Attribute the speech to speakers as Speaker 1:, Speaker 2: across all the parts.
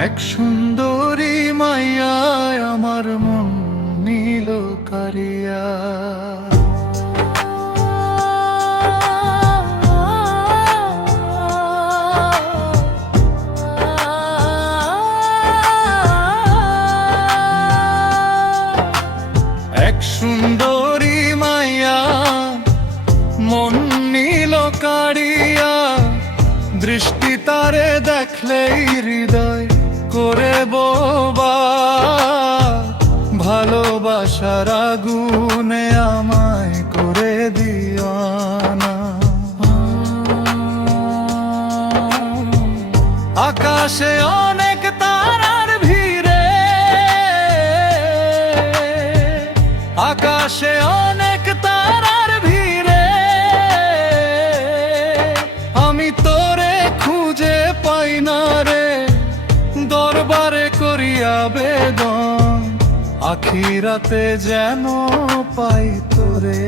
Speaker 1: এক সুন্দরী মাইয়ায় আমার মন নীল কারিয়া। এক মন দৃষ্টি তারে দেখলেই হৃদয় করে বোবা ভালোবাসার আগুনে আমায় করে দিওয়ানা আকাশে অনেক তারার ভিড়ে আকাশে অনেক দরবারে করিয়া বেদন আখিরাতে যেন পাই তোরে।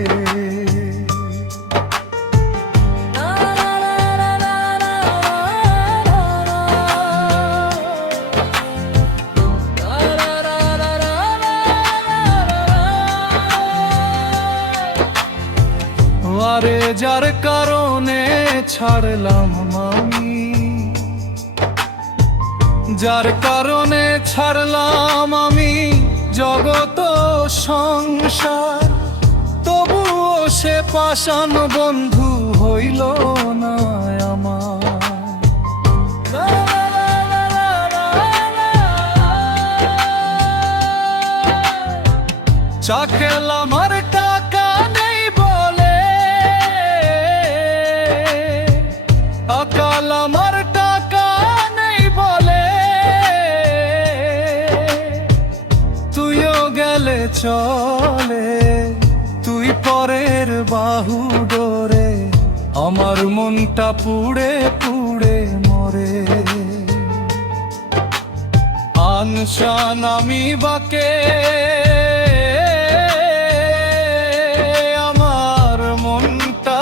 Speaker 1: আরে যার কারণে ছাড়লাম আমি যার কারণে ছাড়লাম আমি জগত সংসার, তবুও সে পাষাণ বন্ধু হইল না আমার। চা খেলাম আর টাকা নেই বলে অকাল আমার চলে, তুই পরের বাহু ডোরে, আমার মনটা পুড়ে পুড়ে মরে। আনশান আমি বাকে, আমার মনটা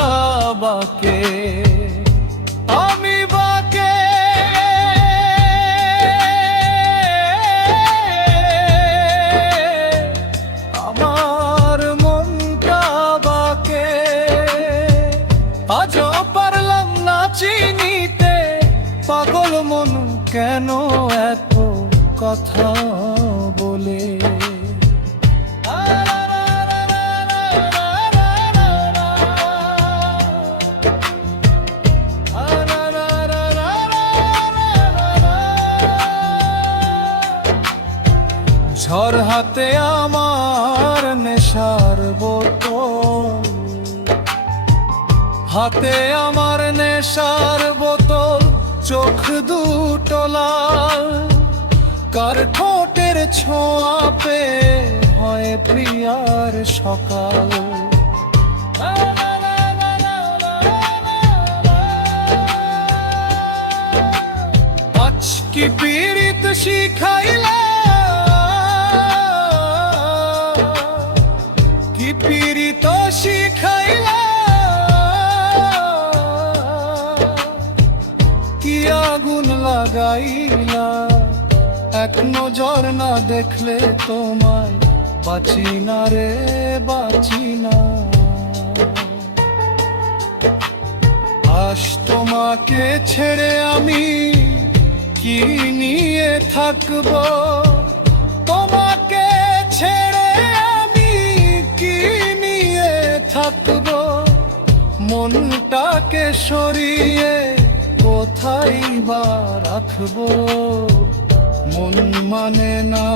Speaker 1: বাকে। মন কেন এত কথা বলে? ঝড় হাতে আমার নেশার বোতল। হাতে আমার নেশার বোতল। চোখ দুটো লাল। কার ঠোঁটের ছোঁয়া পে হয় প্রিয়ার সকাল। কি পীড়িত শিখাইলা? কি পীড়িত শিখাইলা? লাগাইলা এক নজর না দেখলে তোমায় বাঁচি না রে, বাঁচি না। আজ তোমাকে ছেড়ে আমি কি নিয়ে থাকব? তোমাকে ছেড়ে আমি কি নিয়ে থাকব? মনটাকে সরিয়ে কোথায় বা রাখব মন মানে না।